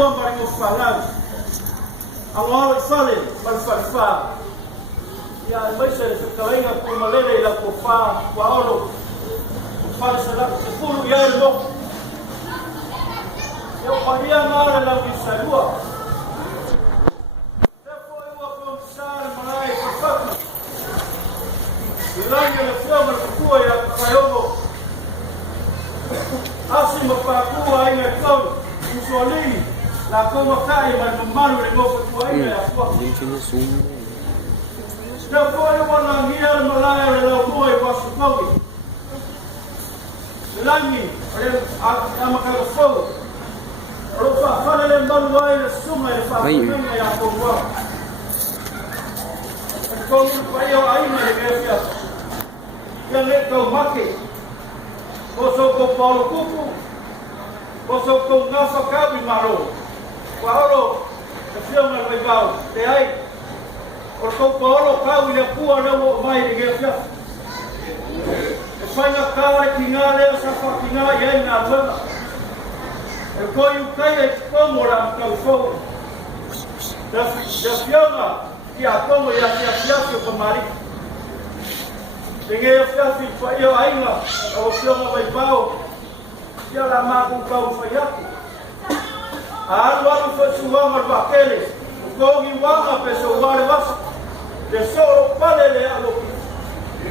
tua maringo whanau. Ang wala i whale, malwhaliwha. Ia mai se whakalenga ku malere i la ko wha, kua oro. Whale sa lako te puru i aere mo. Ia whaia ngāre lau ki sairua. Tefo i ua kong sāre marae whakaka. I langi le whiama le kua i a whaiongo. Asi ma whakua ai ngai kau, usualii. La koma kai mai mamalu le ngofa tuaina ya kwa. Na kwa yo wana ngia le malaya le lau moi wa sukawi. Langi, ale amakaga fau. Ro fa fale le malu ai le suma le fa kumenga ya kwa. Ko pa yo ai mai le gefia. Ya le ko make. Ko so ko paulo kuku. Ko so ko ngafa kabi maro. Paolo, te fiona le vai te ai. O ko Paolo kau ia kua na mo mai de gefia. E fainga kare ki ngā leo sa fa ki ngā ia na tona. E ko yu kai e komo la kau fo. Da fiona ki a komo ia ki a ko mari. Tenga ia fiafi fa ia ainga o fiona vai pau. Ia la ma ku kau fa ia. Alu foi suama bakele, gogi wanga peso wale basa. De solo palele alo.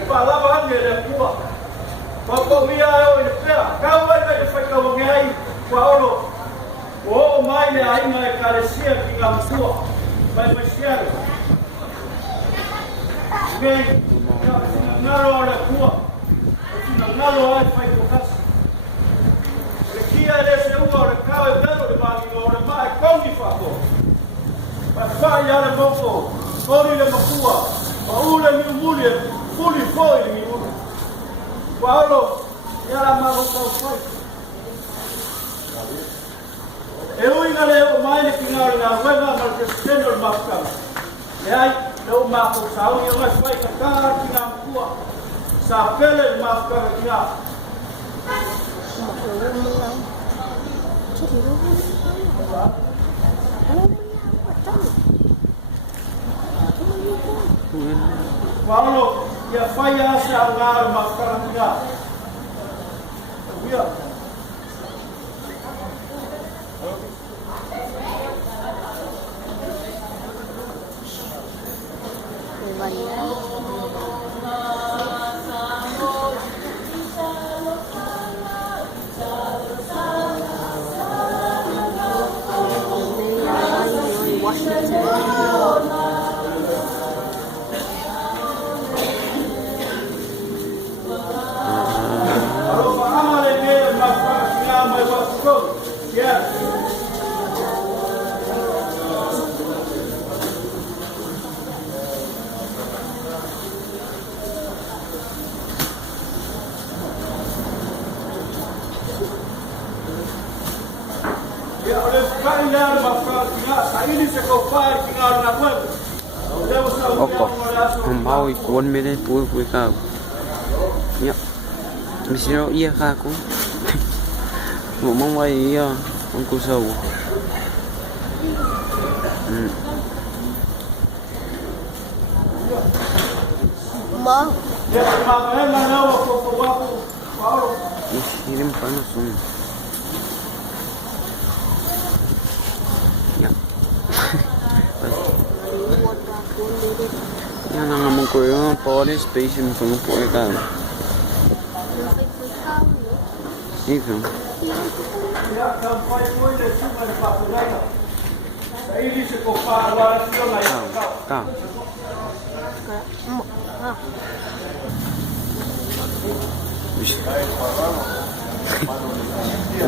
Falava angele kua. Papo mia eu ele pea. Kawa ele foi kawa ngai. Paulo. O mai le ainga e carecia que ngamsua. Vai mexer. Bem, ngalo ala kua. Ngalo ai foi tocar. Kia ele se ua ore kau e vero le mani ore mai kongi whako. Whai ale moko, kori le makua, wa ule mi umuli e fuli foi mi ule. Paolo, iara mago kau whai. E uinga le o mai le kingare ngā wenga ma le seno le mafukanga. Le ai, le o mako sa ui o mai whai kakara ki ngā makua. Sa pele le mafukanga ki ngā. Paulo, ia whai ase a ngāra makarangia. Ia. Mau ikuan mene pui kau. Ya. Misiro iya ka aku. Ngomong wai iya aku sau. Ma. Kirim panas un. Ya. Yan ang among ko yung police station kung po ikaw. Ikaw. Kau.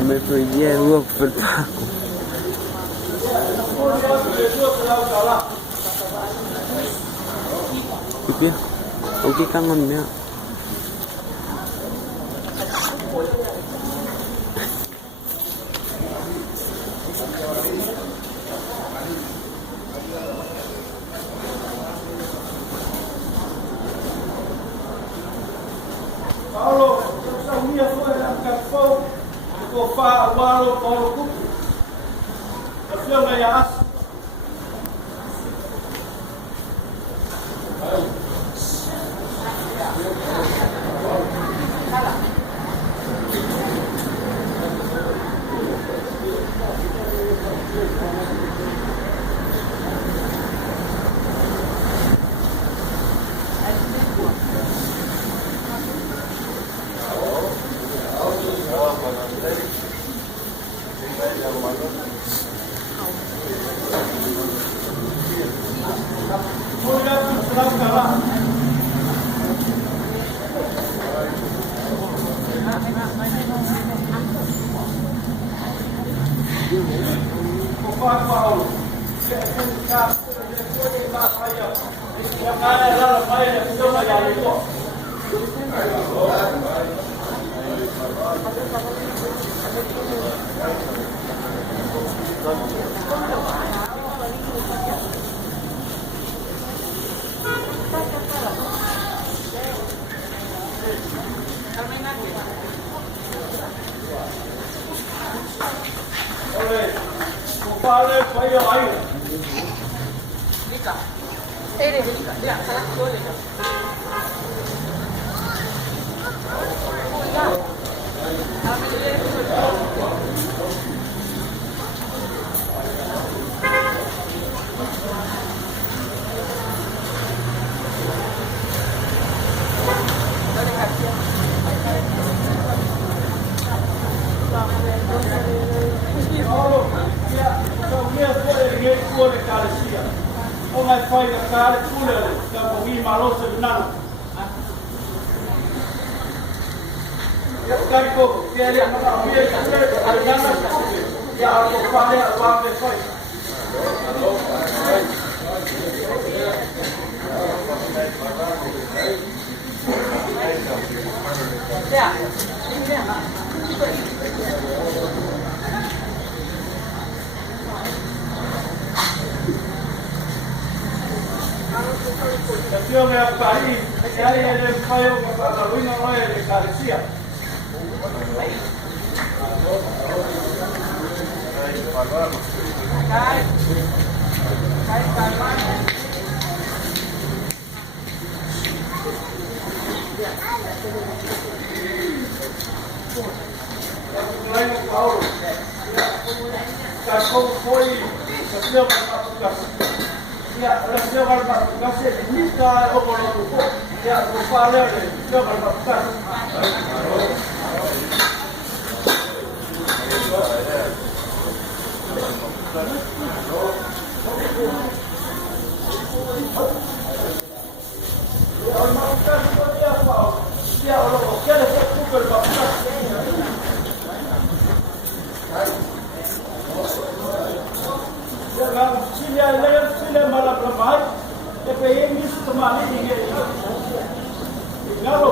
Me perdi el look for taco. Iya, oke kangennya. Paulo, sa mia foi a cafou, o fa walo polo ku. Yo me llamas. Compadre, fue yo ahí. O mai fai da care culele, că voi malo să vină. Care cu ele nu au vie, are nada să fie. Ia o fare a oameni de foi. Yo me aparí, que hay en el fallo que para Luis no es carecía. Cacón foi, cacão para tu casa. Ya, rasio kalau tak kasih kita obor itu, ya kepala ni, rasio kalau tak Sila malam lemah, EPM ini temani ini. Ngalo.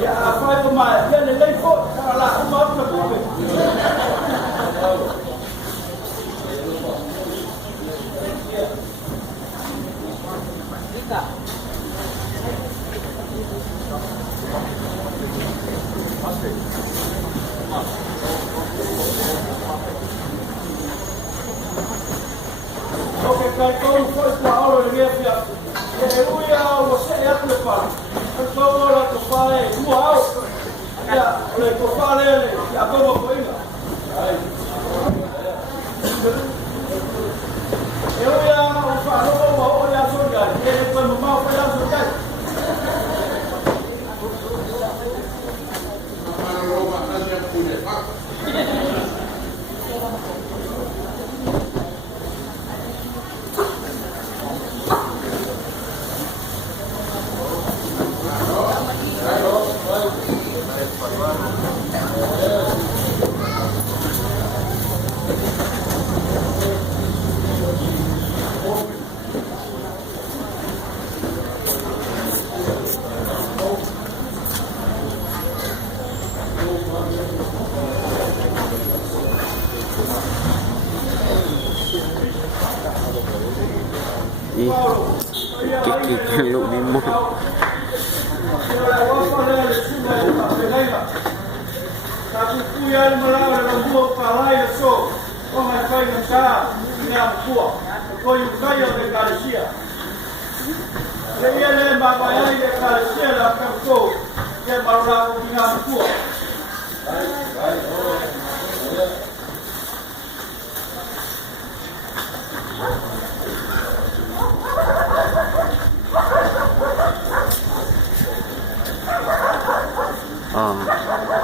Ya apa itu mah? Dia nilai kok salah umat ke. Kalau foi para aula de minha filha, eu ia você ia preparar. Eu vou lá tu fala, uau, ya, oleh tu fala, ya como foi lá. Eu ia falar, vou olhar só cara, ele foi no mal, foi lá só cara. Ih, kiki lu mimo. Tapi kuya melawan membuat palai so, kau macam yang sah, ini apa kuah? Kau yang kaya dengan Malaysia. Jadi ada bapa yang dengan Malaysia lah kau, yang baru tinggal kuah.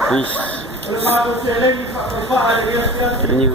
Wis. Lepas tu saya lagi pak ada yang Ini